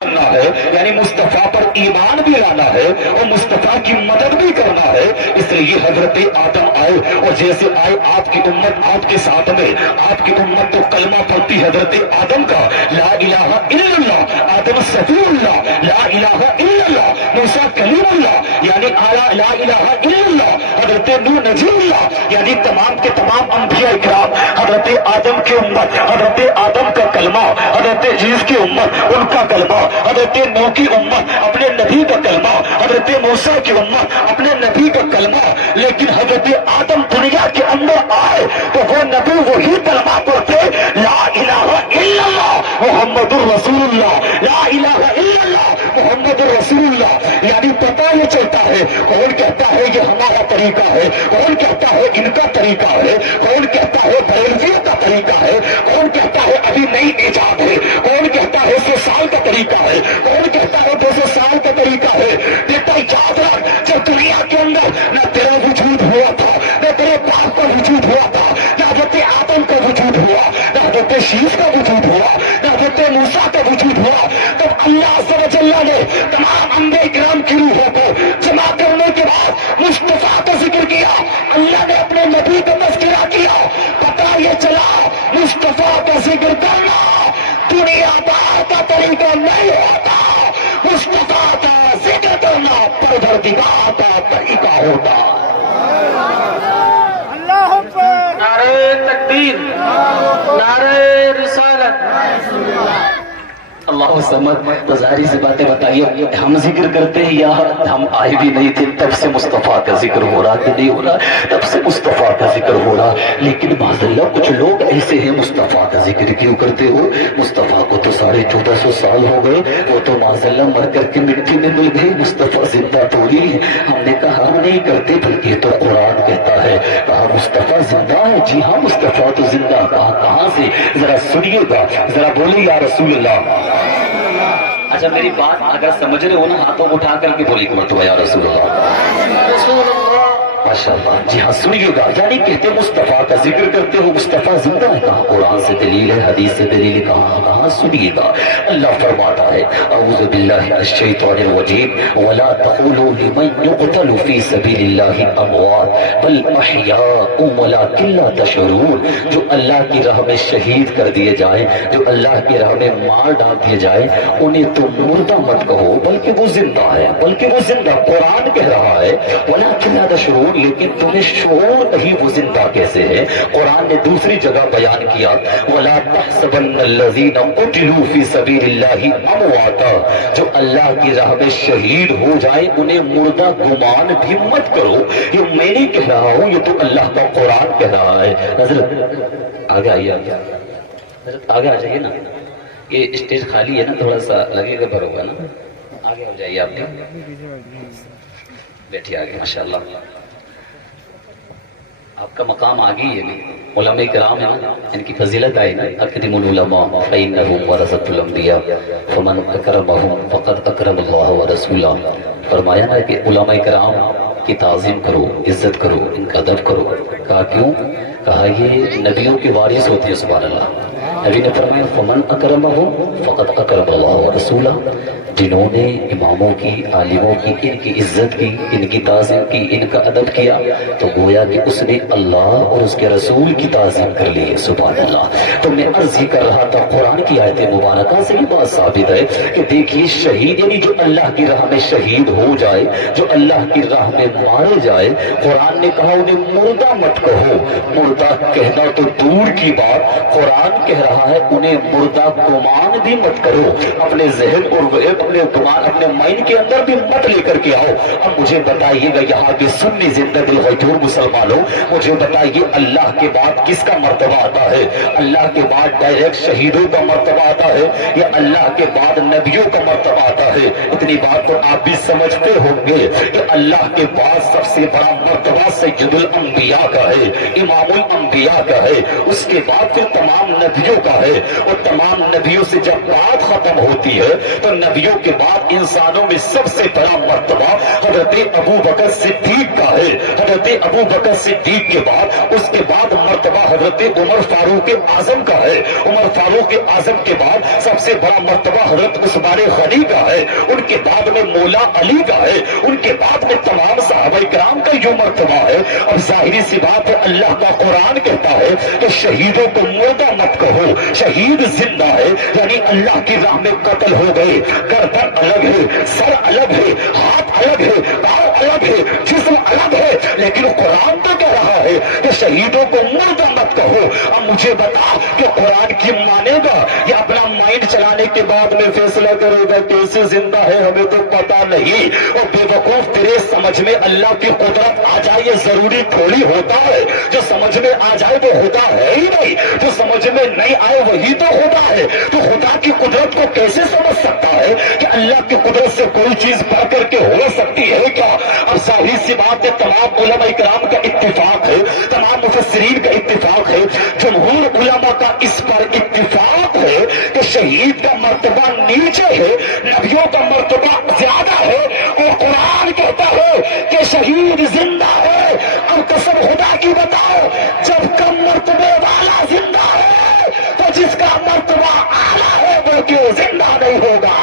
کرنا ہے، یعنی مصطفیٰ پر ایمان بھی لانا ہے اور مصطفیٰ کی مدد بھی کرنا ہے۔ اس لیے حضرت آدم آئے اور جیسے آئے آپ کی امت آپ کے ساتھ میں، آپ کی امت تو کلمہ پڑھتی حضرت آدم کا، لا الہ الا اللہ، آدم صفی اللہ، لا الہ الا اللہ، موسیٰ کلیم اللہ، یعنی لا الہ الا اللہ، حضرت نوح نجی اللہ، یعنی تمام کے تمام انبیاء اکرام، حضرت آدم کی امت، حضرت آدم کا کلمہ، حضرت عیسی کی امت ان کا کلمہ، حضرت نوح کی امت اپنے نبی کا کلمہ، حضرت موسیٰ کی امت اپنے نبی کا کلمہ۔ لیکن حضرت آدم دنیا کے اندر آئے تو وہ نبی وہی کلمہ پڑھتے، لا الہ الا اللہ محمد الرسول اللہ، لا الہ الا اللہ محمد الرسول اللہ۔ یعنی پتہ یہ چلتا ہے کون کہتا ہے یہ ہمارا طریقہ ہے، کون کہتا ہے ان کا طریقہ ہے، کون کہتا ہے بریلویوں کا طریقہ ہے، کون کہتا ہے ابھی نئی ایجاد ہے، کون کہتا ہے 100 سال کا طریقہ ہے، کون کہتا ہے 200 سال کا طریقہ ہے۔ بیٹا یاد رکھ، جب دنیا کے اندر نہ تیرا وجود ہوا تھا، نہ تیرے باپ کا وجود ہوا تھا، نہ حضرت آدم کا وجود ہوا، نہ حضرت شیس کا وجود ہوا، نہ حضرت موسیٰ کا وجود ہوا، تب اللہ عز و جل نے تمام انبیاء کرام کی روحوں کو جمع کرنے کے بعد مصطفیٰ کا ذکر کیا، اللہ نے اپنے نبی کا تذکرہ کیا۔ پتہ یہ چلا مصطفیٰ کا ذکر کرنا دنیا دار کا طریقہ نہیں ہوتا، مصطفیٰ کا ذکر کرنا پروردگار کا طریقہ ہوتا۔ اللہ اکبر، نعرہ تکبیر، نعرہ رسالت۔ اللہ سمد تو ظاہری سی باتیں بتائیے، ہم ذکر کرتے ہیں یا ہم آئے بھی نہیں تھے تب سے مصطفیٰ کا ذکر ہو رہا کہ نہیں ہو رہا؟ تب سے مصطفیٰ کا ذکر ہو رہا۔ لیکن معذاللہ کچھ لوگ ایسے ہیں مصطفیٰ کا ذکر کیوں کرتے ہو؟ مصطفیٰ کو تو 1450 سال ہو گئے، وہ تو معذاللہ مر کر کے مٹی میں مل گئے، مصطفیٰ زندہ تھوڑی ہے۔ ہم نے کہا ہم نہیں کرتے، بلکہ یہ تو قرآن کہتا ہے، کہا مصطفیٰ زندہ ہے۔ جی ہاں مصطفیٰ تو زندہ، کہاں سے؟ ذرا سنیے گا، ذرا بولے یا رسول اللہ۔ اچھا میری بات اگر سمجھ رہے ہو نا، ہاتھوں اٹھا کر کے بولی مرتبہ یا رسول اللہ، رسول اللہ، ماشاء اللہ۔ جی ہاں سنیے گا، یعنی کہتے مصطفیٰ کا ذکر کرتے ہو، مصطفیٰ زندہ ہے، کہاں قرآن سے دلیل ہے، حدیث سے دلیل ہے، کہاں سنیے گا۔ اللہ فرماتا ہے اعوذ باللہ من الشیطان الرجیم ولا تقولوا لمن يقتل في سبيل الله اموات بل احیاء ولكن لا تشعرون۔ جو اللہ کی راہ میں شہید کر دیے جائیں، جو اللہ کی راہ میں مار ڈال دیے جائیں، انہیں تم مردہ مت کہو بلکہ وہ زندہ ہے، بلکہ وہ زندہ۔ قرآن کہہ رہا ہے ولكن لا تشعرون، لیکن تمہیں شعور نہیں وہ زندہ کیسے ہے۔ قرآن نے دوسری جگہ بیان کیا وَلَا تَحْسَبَنَّ الَّذِينَ قُتِلُوا فِي سَبِيلِ اللَّهِ أَمْوَاتًا، جو اللہ کی راہ میں شہید ہو جائے انہیں مردہ گمان بھی مت کرو۔ یہ میں نہیں کہہ رہا ہوں، یہ تو اللہ کا قرآن کہہ رہا ہے۔ حضرت آگے آئیے، حضرت آگے آ جائیے نا، یہ اسٹیج خالی ہے نا، تھوڑا سا لگے گا بھر ہوگا نا، آگے ہو جائیے، آپ بیٹھیے آگے، ماشاءاللہ آپ کا مقام آگے ہی ہے۔ علماء کرام ہیں نا، ان کی فضیلت آئی نا، اکرم العلماء فإنهم ورثة الانبیاء فمن اکرمهم فقد اکرم اللہ ورسولہ۔ فرمایا نا کہ علماء کرام کی تعظیم کرو، عزت کرو، ان کا ادب کرو۔ کہا کیوں؟ کہا یہ نبیوں کے وارث ہوتے ہیں، سبحان اللہ۔ نبی نے فرمایا فمن اکرمهم فقد اکرم اللہ ورسولہ، جنہوں نے اماموں کی، عالموں کی، ان کی عزت کی، ان کی تعظیم کی، ان کا ادب کیا، تو گویا کہ اس نے اللہ اور اس کے رسول کی تعظیم کر لی ہے، سبحان اللہ۔ تو میں عرض ہی کر رہا تھا قرآن کی آیت مبارکہ سے یہ بات ثابت ہے کہ دیکھیے شہید یعنی جو اللہ کی راہ میں شہید ہو جائے، جو اللہ کی راہ میں مارے جائے، قرآن نے کہا انہیں مردہ مت کہو۔ مردہ کہنا تو دور کی بات، قرآن کہہ رہا ہے انہیں مردہ گمان بھی مت کرو۔ اپنے ذہن اور اپنے گمان، اپنے مائنڈ کے اندر بھی مت لے کر کے آؤ۔ اب مجھے بتائیے گا یہاں پہ سنی زندہ دل غیور مسلمانوں، مجھے بتائیے اللہ کے بعد کس کا مرتبہ آتا ہے؟ اللہ کے بعد ڈائریکٹ شہیدوں کا مرتبہ آتا ہے یا اللہ کے بعد نبیوں کا مرتبہ آتا ہے؟ اتنی بات تو آپ بھی سمجھتے ہوں گے کہ اللہ کے بعد سب سے بڑا مرتبہ سید الانبیاء کا ہے، امام الانبیاء کا ہے۔ اس کے بعد پھر تمام نبیوں चुका है। और तमाम नबियों से जब बात खत्म होती है तो नबियों के बाद इंसानों में सबसे बड़ा मर्तबा हजरत अबू बकर सिद्दीक का है। हजरत अबू बकर सिद्दीक के बाद उसके बाद मर्तबा हजरत उमर फारूक आजम का है। उमर फारूक आजम के बाद सबसे बड़ा मर्तबा हजरत उस्मान गनी का है। उनके बाद में मौला अली का है। उनके बाद में तमाम सहाबाए किराम का जो मर्तबा है। अब जाहिरी सी बात है, अल्लाह का कुरान कहता है कि शहीदों को मुर्दा मत कहो, शहीद जिंदा है, यानी अल्लाह की राह में कत्ल हो गए। गर्दन अलग है, सर अलग है, हाथ अलग है, पाँव अलग है, जिस्म अलग है, लेकिन कुरान तो कह रहा है कि शहीदों को मुर्दा मत कहो। अब मुझे बता कि कुरान की मानेगा या अपना माइंड चलाने के बाद में फैसला करेगा कैसे जिंदा है हमें तो पता नहीं। और बेवकूफ, तेरे समझ में अल्लाह की कुदरत आ जाए ये जरूरी थोड़ी होता है। जो समझ में आ जाए वो होता है ही नहीं, जो समझ में नहीं आए वही तो होता है। तो खुदा की कुदरत को कैसे समझ सकता है कि अल्लाह की कुदरत से कोई चीज बढ़ करके हो सकती है क्या? अब जाहिर सी बात है, तमाम उलमा इकराम का इत्तिफाक है, तमाम मुफस्सिरीन का इत्तिफाक है, जमहूर उलमा का इस पर इत्तिफाक है कि शहीद का मर्तबा नीचे है, नबियों का मर्तबा ज्यादा है। और कुरान कहता है कि शहीद जिंदा है। अब कसम खुदा की बताओ, जब कम मर्तबे वाला जिंदा है तो जिसका मर्तबा आला है वो क्यों जिंदा नहीं होगा?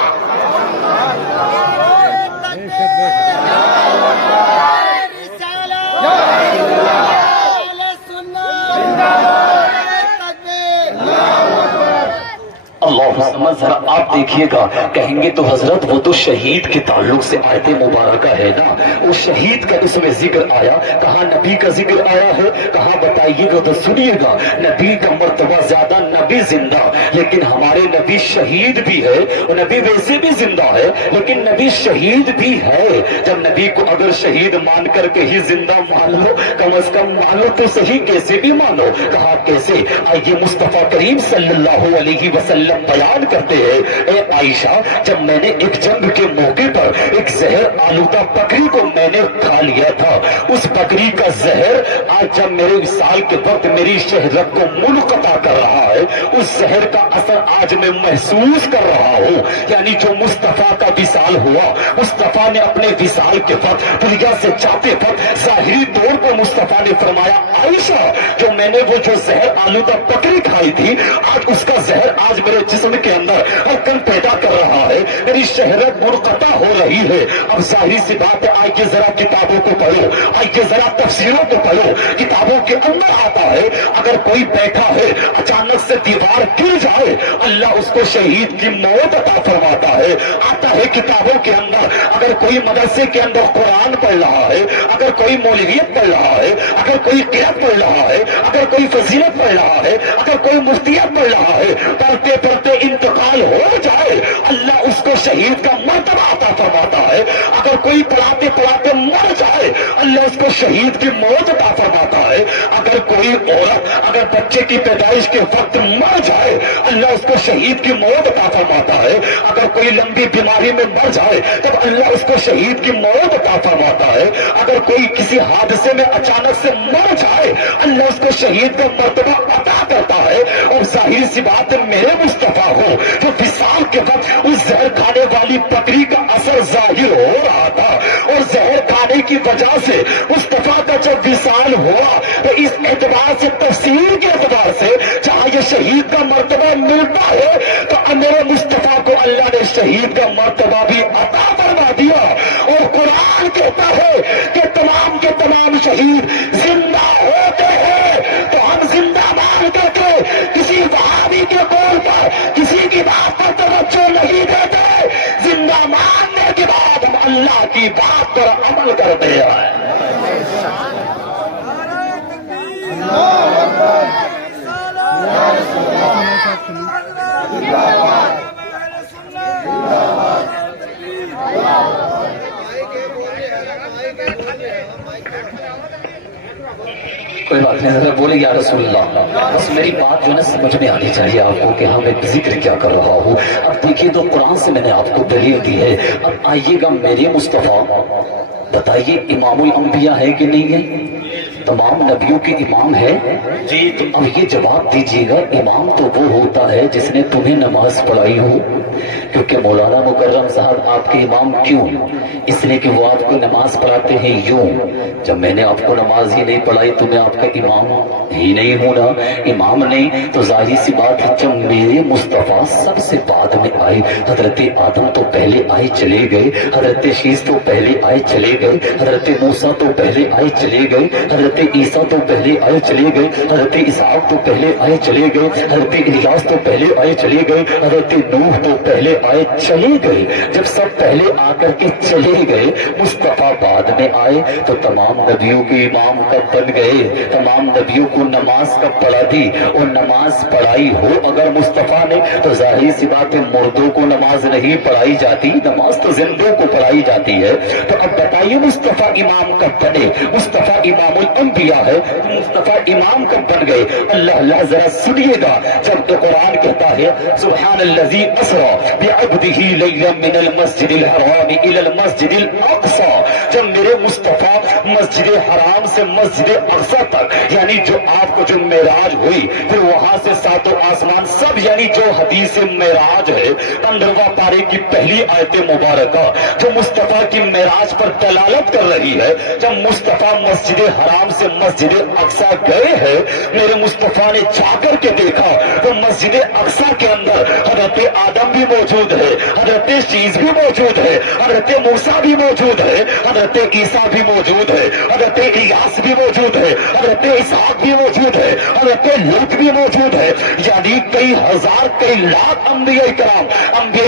अल्लाह समझ, जरा आप देखिएगा, कहेंगे तो हजरत वो तो शहीद के ताल्लुक से आयत मुबारका है ना, वो शहीद का इसमें जिक्र आया, कहा नबी का जिक्र आया है, कहा बताइएगा तो सुनिएगा। नबी का मर्तबा ज्यादा, नबी जिंदा, लेकिन हमारे नबी शहीद भी है। और नबी वैसे भी जिंदा है लेकिन नबी शहीद भी है। जब नबी को अगर शहीद मान करके ही जिंदा मान लो, कम अज कम मान लो तो सही, कैसे भी मानो। कहा कैसे? आइए मुस्तफा करीम सल्लल्लाहु अलैहि वसल्लम बयान करते हैं, ए आयशा, जब मैंने एक जंग के मौके पर एक जहर आलूदा बकरी को मैंने खा लिया था, उस बकरी का जहर आज जब मेरे विसाल के वक्त मेरी शहरत को मुनक़ता कर रहा है, उस जहर का असर आज मैं महसूस कर रहा हूँ। यानी जो मुस्तफा का विसाल हुआ, मुस्तफा ने अपने विसाल के वक्त दुनिया से जाते वक्त जाहिरी तौर पर मुस्तफा ने फरमाया, आयशा, जो मैंने वो जो जहर आलूदा बकरी खाई थी, आज उसका जहर आज मेरे जिस्म के अंदर हलकन पैदा कर रहा है, मेरी शहरत मुनक़ता हो रही है। अब जाहिर सी बात है, आइए जरा किताबों को पढ़ो, आइए जरा तफसीरों को पढ़ो। किताबों के अंदर आता है, अगर कोई बैठा है अचानक से दीवार गिर जाए, अल्लाह उसको शहीद की मौत अता फरमाता है। आता है किताबों के अंदर, अगर कोई मदरसे के अंदर कुरान पढ़ रहा है, अगर कोई मौलवियत पढ़ रहा है, अगर कोई किरात पढ़ रहा है, अगर कोई फजीलत पढ़ रहा है, अगर कोई मुफ्तियत पढ़ रहा है, पढ़ते पढ़ते इंतकाल हो जाए, अल्लाह उसको शहीद का मर्तबा अता फरमाता है। अगर कोई पढ़ाते पढ़ाते मर जाए, अल्लाह उसको शहीद की मौत अता फरमाता है। अगर कोई औरत अगर बच्चे की पैदाइश के वक्त मर जाए, अल्लाह उसको शहीद की मौत अता फरमाता है। अगर कोई लंबी बीमारी में मर जाए, तब अल्लाह उसको शहीद की मौत अता फरमाता है। अगर कोई किसी हादसे में अचानक से मर जाए, अल्लाह उसको शहीद का मर्तबा अता करता है। और जाहिर सी बात है, मेरे मुस्तफा हो जो विसाल के वक्त उस जहर खाने वाली बकरी का असर जाहिर हो रहा था, और जहर खाने की वजह से मुस्तफा का जब विसाल हुआ, तो इस एतबार से, तफसीर के एतबार से, जहां ये शहीद का मर्तबा मिलता है, तो मेरे मुस्तफा को अल्लाह ने शहीद का मर्तबा भी अता फरमा दिया। और कुरान कहता है कि तमाम के तमाम शहीद जिंदा होते हैं। तो हम जिंदा मान करके किसी वहाबी के कौल पर, किसी की बात पर तवज्जो नहीं देते। जिंदा मानने के बाद हम अल्लाह की बात पर अमल करते हैं। कोई बात नहीं, जरा बोले या रसूलल्लाह, बस मेरी बात जो है समझ में आनी चाहिए आपको कि हाँ मैं जिक्र क्या कर रहा हूँ। अब देखिए, तो कुरान से मैंने आपको दलील दी है। अब आइएगा मेरे मुस्तफा, बताइए इमामुल अंबिया है कि नहीं है? तमाम नबियों के इमाम है जी। तो अब ये जवाब दीजिएगा, इमाम तो वो होता है जिसने तुम्हें नमाज पढ़ाई हो, क्योंकि मौलाना मुकर्रम साहब आपके इमाम क्यों? इसलिए कि वो आपको नमाज पढ़ाते हैं यूं। जब मैंने आपको नमाज ही नहीं पढ़ाई तो मैं आपका इमाम ही नहीं हूं ना। इमाम नहीं तो जाहिर सी बात है, जब मेरे मुस्तफा सबसे बाद में आए, हजरत आदम तो पहले आए चले गए, हजरत शीश तो पहले आए चले गए, हजरत मूसा तो पहले आए चले गए, हजरत ईसा तो पहले आए चले गए, हजरत इसहाक तो पहले आए चले गए, हजरत इलियास तो पहले आए चले गए, हजरत नूह तो पहले आए चले गए। जब सब पहले आकर के चले गए, मुस्तफा बाद में आए, तो तमाम नबियों के इमाम कब बन गए? तमाम नबियों को नमाज कब पढ़ा दी? और नमाज पढ़ाई हो अगर मुस्तफा ने, तो जाहिर सी बात है मुर्दों को नमाज नहीं पढ़ाई जाती, नमाज तो जिंदों को पढ़ाई जाती है। तो अब बताइए मुस्तफा इमाम कब बने? मुस्तफा इमामुल अंबिया है, मुस्तफा इमाम कब बन गए? अल्लाह अल्लाह जरा सुनिएगा, जब तो कुरान कहता है सुब्हानल्लज़ी असरा बिअब्दिही लैलन मिनल मस्जिदिल हराम इलल मस्जिदिल अक़सा, जब मेरे मुस्तफा मस्जिद हराम से मस्जिद अक़सा तक, यानी जो आपको जो मेराज हुई, फिर वहां से सातों आसमान सब, यानी जो हदीस मेराज है 15वां पारे की पहली आयत मुबारका जो मुस्तफा की मेराज पर दलालत कर रही है। जब मुस्तफा मस्जिद हराम से मस्जिद अक़सा गए हैं, मेरे मुस्तफा ने जाकर के देखा तो मस्जिद अक़सा के अंदर हजरत आदम भी मौजूद है, हजरत शीश भी मौजूद है, हजरत मूसा भी मौजूद है, हजरत ईसा भी मौजूद है, हजरत इलियास भी मौजूद है, हजरत इसहाक भी मौजूद है, हजरत लूत भी मौजूद है। यानी कई हजार कई लाख अंबिया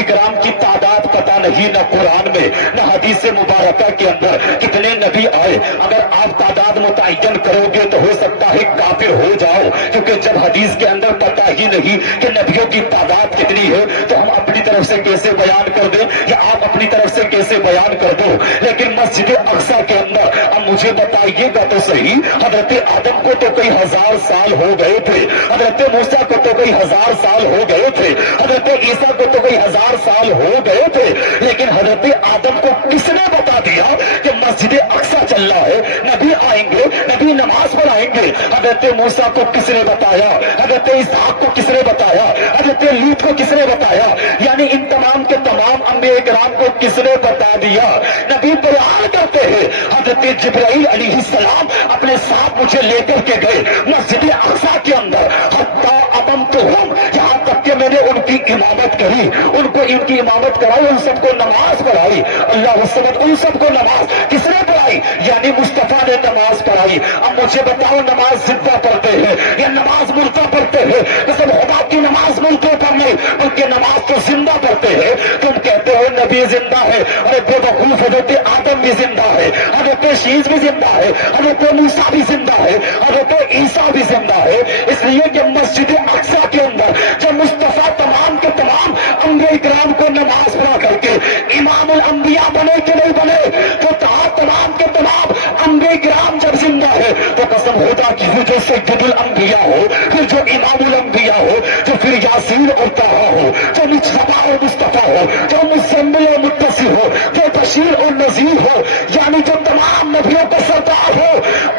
कराम की तादाद पता नहीं, न कुरान में न हदीस मुबारका के अंदर कितने नबी आए। अगर आप तादाद मुतय्यन करोगे तो हो सकता है काफिर हो जाओ, क्योंकि जब हदीस के अंदर पता ही नहीं कि नबियों की तादाद कितनी है, तो हम अपनी तरफ से कैसे बयान कर दें या आप अपनी तरफ से कैसे बयान कर दो। लेकिन मस्जिद अक़सा के अंदर अब मुझे बताइएगा तो सही, हजरत आदम को तो कई हजार साल हो गए थे, हजरत मूसा को तो कई हजार साल हो गए थे, हजरत ईसा को तो कई हजार साल हो गए थे, लेकिन हजरत आदम को किसने बता दिया कि मस्जिद अक़सा चल रहा है, नबी आएंगे, नबी नमाज पढ़ाएंगे? हजरत मूसा को किसने बताया? हजरत इसहाक को किसने बताया? हजरत लूत को किसने बताया? यानी इन तमाम के तमाम अंबिया किराम को किसने बता दिया? नबी बयान करते हैं, हजरत जिब्राइल अलैहिस्सलाम अपने साथ मुझे लेकर के गए मस्जिद अक़सा के अंदर, हत्ता अममतुहुम, यहाँ तक कि मैंने उनकी इमामत करी, उनको इनकी इमामत कराई, उन सबको नमाज पढ़ाई। अल्लाह समद, उन सबको नमाज किसने पढ़ाई? यानी मुस्तफा ने नमाज पढ़ाई। अब मुझे बताओ, नमाज जिंदा पढ़ते हैं या नमाज मुर्दा पढ़ते हैं? कसम खुदा की नमाज मुर्दों पर नहीं, बल्कि नमाज तो जिंदा पढ़ते हैं। तुम कहते हो नबी जिंदा है, अरे बेवकूफ, हजरत आदम भी जिंदा है, हजरत शीश भी जिंदा है, हजरत मूसा भी जिंदा है, हजरत ईसा भी जिंदा है। इसलिए कि मस्जिद अक़सा के अंदर जब मुस्तफा तमाम के तमाम अंबिया किराम को नमाज पढ़ा करके इमामुल अंबिया बने कि नहीं बने? तो तमाम के तमाम अंबिया किराम जब जिंदा है तो कसम खुदा की जो सैयदुल अंबिया हो, फिर जो इमामुल अंबिया हो, जो फिर यासीन और ताहा हो, जो मुज्तबा और मुस्तफा हो, जो मुज़म्मिल और मुत्तसिर हो, जो बशीर और नज़ीर हो, यानी जो तमाम नबियों का सरदार हो,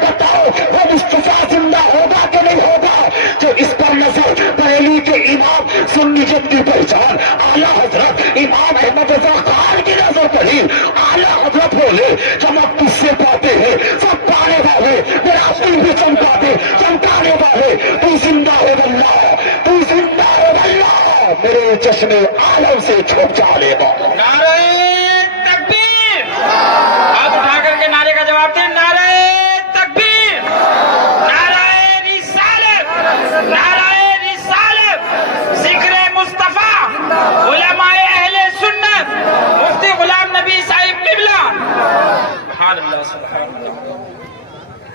बताओ वो मुस्तफा जिंदा होगा कि नहीं होगा? जो इस पर नजर बरेली के इमाम सुन्नियत की पहचान आला हजरत इमाम अहमद रज़ा खान की नजर पड़ी, आला हजरत बोले चमक तुझसे पाते हैं सब पाने वाले, मेरा दिल भी चमकाने वाले, तू जिंदा है वल्लाह, तू जिंदा है वल्लाह, मेरे चश्मे आलम से छुप जाएगा। नारे तकबीर, हाथ उठा करके नारे का जवाब दें। नारे तकबीर, नारे रिसालत, नारे रिसालत, जिक्र मुस्तफा, उलमाए अहले सुन्नत, मुफ्ती गुलाम नबी साहिब किबला। सुभान अल्लाह, सुभान अल्लाह।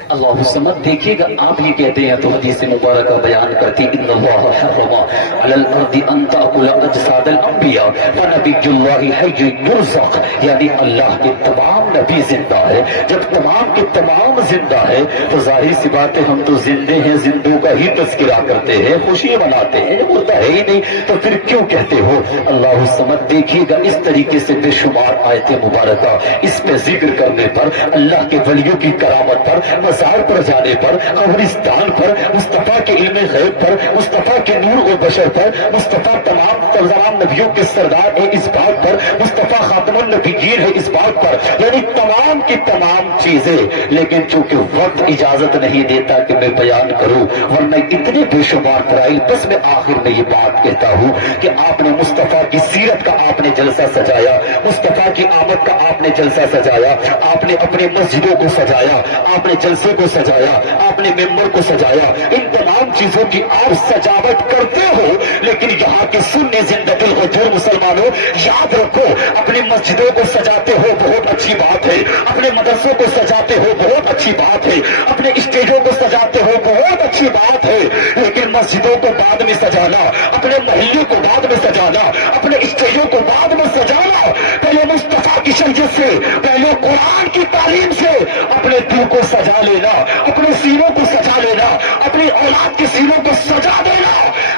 अल्लाह समद, देखिएगा आप ये कहते हैं तो हदीस मुबारक बयान करती इन्नल्लाह हर्रमा अलल अर्दी अन ताकुल अजसादल अंबिया व नबियुल्लाहि हय्युन युरज़क़, यानी अल्लाह के तमाम नबी जिंदा है। जब तमाम के तमाम जिंदा है तो जाहिर सी बात है हम तो जिंदे हैं, जिंदों का ही तज़किरा करते हैं, खुशी मनाते हैं, जब मुर्दा है ही नहीं तो फिर क्यों कहते हो? अल्लाह समद, देखिएगा इस तरीके से बेशुमार आयत मुबारक इस पे जिक्र करने पर, अल्लाह के वलियों की करामत पर, मज़ार पर जाने पर, कब्रिस्तान पर, मुस्तफ़ा के इल्म गैब पर, मुस्तफ़ा के नूर और बशर पर, मुस्तफ़ा तमाम नबियों के सरदार है इस बात पर, मुस्तफ़ा खातमुन नबिय्यीन है इस बात पर, यानी तमाम की तमाम चीजें। लेकिन चूंकि वक्त इजाजत नहीं देता कि मैं बयान करूं, वरना इतने बेशुमार फराइल, बस मैं आखिर में ये बात कहता हूं कि आपने मुस्तफ़ा की सीरत का आपने जलसा सजाया, मुस्तफ़ा की आमद का आपने जलसा सजाया, आपने अपने मस्जिदों को सजाया, आपने जलसे को सजाया, आपने मेंबर को सजाया, इन तमाम चीजों की आप सजावट करते हो। लेकिन यहाँ के सुन्नी जिंदगी हुजूर मुसलमानों, याद रखो, अपनी मस्जिदों को सजाते हो बहुत अच्छी बात है, अपने मदरसों को सजाते हो बहुत अच्छी बात है, अपने स्टेजों को सजाते हो बहुत अच्छी बात है, लेकिन मस्जिदों को बाद में सजाना, अपने महल्ले को बाद में सजाना, अपने स्टेजों को बाद में सजाना, पहले मुस्तफा की शरीयत से, पहले कुरान की तालीम से अपने दिल को सजा लेना, अपने सीनों को सजा लेना, अपनी औलाद के सीनों को सजा देना,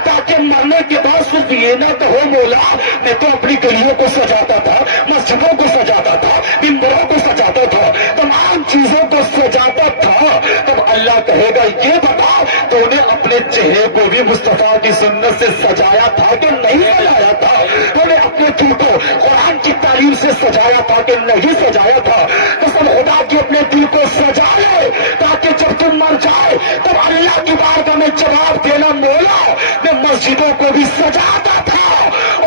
ताकि मरने के बाद सिर्फ ये ना कहो मौला मैं तो अपनी गलियों को सजाता था, मस्जिदों को सजाता था, मिंबरों को सजाता था, तमाम चीजों को सजाता था। तब अल्लाह कहेगा ये बता तूने अपने चेहरे को भी मुस्तफा की सुन्नत से सजाया था कि नहीं सजाया था? तूने अपने दिल को कुरान की तालीम से सजाया था कि नहीं सजाया था? कसम खुदा की अपने दिल को सजा ले, ताकि जब तुम मर जाए तब अल्लाह की बारगाह में जवाब देना मौला मैं मस्जिदों को भी सजाता था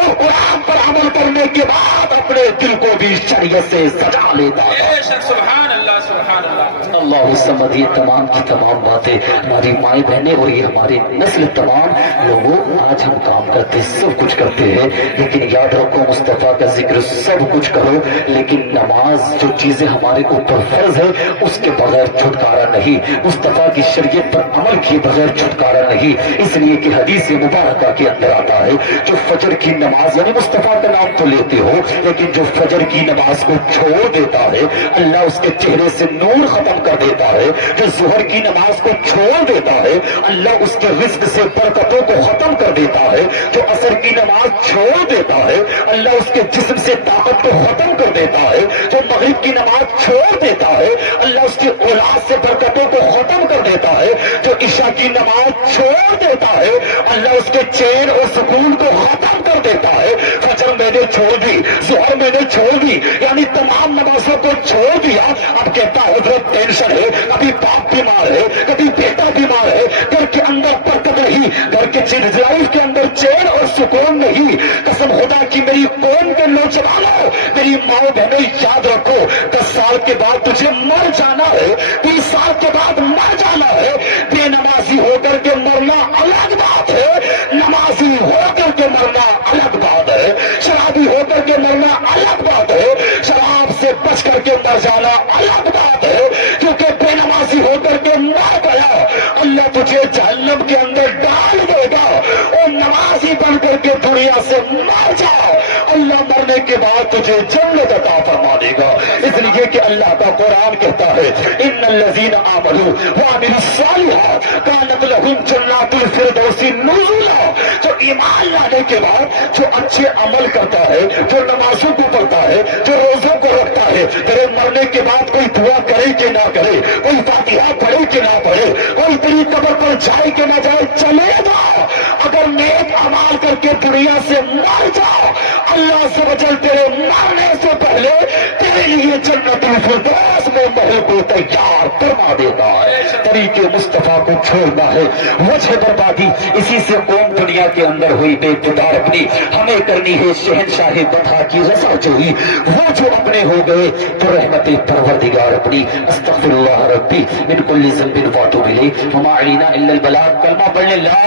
और कुरान पर अमल करने के बाद अपने दिल को भी शरीयत से सजा लेता था। सुभान अल्लाह, सुभान अल्लाह। अल्लाह समद, ये तमाम की तमाम बातें हमारी माएँ बहनें और ये हमारी नस्ल तमाम लोगों आज हम काम करते सब कुछ करते हैं, लेकिन याद रखो मुस्तफ़ा का जिक्र सब कुछ करो, लेकिन नमाज जो चीजें हमारे ऊपर फर्ज है उसके बगैर छुटकारा नहीं, मुस्तफ़ा की शरीयत पर अमल किए बगैर छुटकारा नहीं। इसलिए कि हदीस मुबारका के अंदर आता है जो फजर की नमाज, यानी मुस्तफ़ा का नाम तो लेते हो, लेकिन जो फजर की नमाज को छोड़ देता है अल्लाह उसके चेहरे से नूर खत्म कर देता है, जो जुहर की नमाज को छोड़ देता है अल्लाह उसके रिज्क से बरकतों को खत्म कर देता है, जो असर की नमाज छोड़ देता है अल्लाह उसके जिस्म से ताकत को खत्म कर देता है, जो मगरिब की नमाज छोड़ देता है अल्लाह उसकी औलाद से बरकतों को खत्म कर देता है, जो इशा की नमाज छोड़ देता है अल्लाह उसके चैन और सुकून को खत्म कर देता है। फजर मैंने छोड़ दी, जुहर मैंने छोड़ दी, यानी तमाम नमाजों को छोड़ दिया। अब कहता है हजरत टेंशन है, कभी बाप बीमार है, कभी बेटा बीमार है, घर के अंदर बरकत नहीं, घर के लाइफ के अंदर चैन और सुकून नहीं। कसम खुदा की मेरी कौम के नौजवानों, मेरी माओ बहनों, याद रखो 10 साल के बाद तुझे मर जाना है, 20 साल के बाद मर जाना है। बेनमाजी होकर के मरना अलग बात है, नमाजी होकर के मरना अलग बात है, शराबी होकर के मरना अलग बात है, शराब से बच करके मर जाना अलग बात है, क्योंकि बेनमाजी होकर के मर गया अल्लाह तुझे जहन्नम के अंदर डाल देगा। और नमाजी बन करके दुनिया से मर जाओ, अल्लाह मरने के बाद तुझे जन्नत अता फरमा देगा। इसलिए कि अल्लाह का कुरान कहता है इन्नल्लज़ीना आमनू व अमिलुस्सालिहात कानत लहुम जन्नातुल फिरदौसी नुज़ुला। जो ईमान लाने के बाद जो अच्छे अमल करता है, जो नमाजों को पढ़ता है, जो रोजों को रखता है, तेरे मरने के बाद कोई दुआ करे कि ना करे, कोई फातिहा पढ़े कि ना पढ़े, कोई तेरी कब्र पर जाए कि ना जाए, चले जाओ। अगर नेक अमाल करके दुनिया से मर जाओ अल्लाह से वजल तेरे मरने से पहले तेरे लिए जन्नतुल फिरदौस में महल को तैयार करवा देता है। तरीके मुस्तफा को छोड़ना है वजह बर्बादी, इसी से कौम दुनिया के अंदर हुई बेखुदार अपनी। हमें करनी है शहनशाह बता की रजा जोई, वो जो अपने हो गए तो रहमत परवरदिगार अपनी। अस्तगफिरुल्लाह रब्बी मिन कुल्ली ज़ंबिन व अतूबु इलैह व मा अलैना इल्लल बलाग। कलमा पढ़ ले ला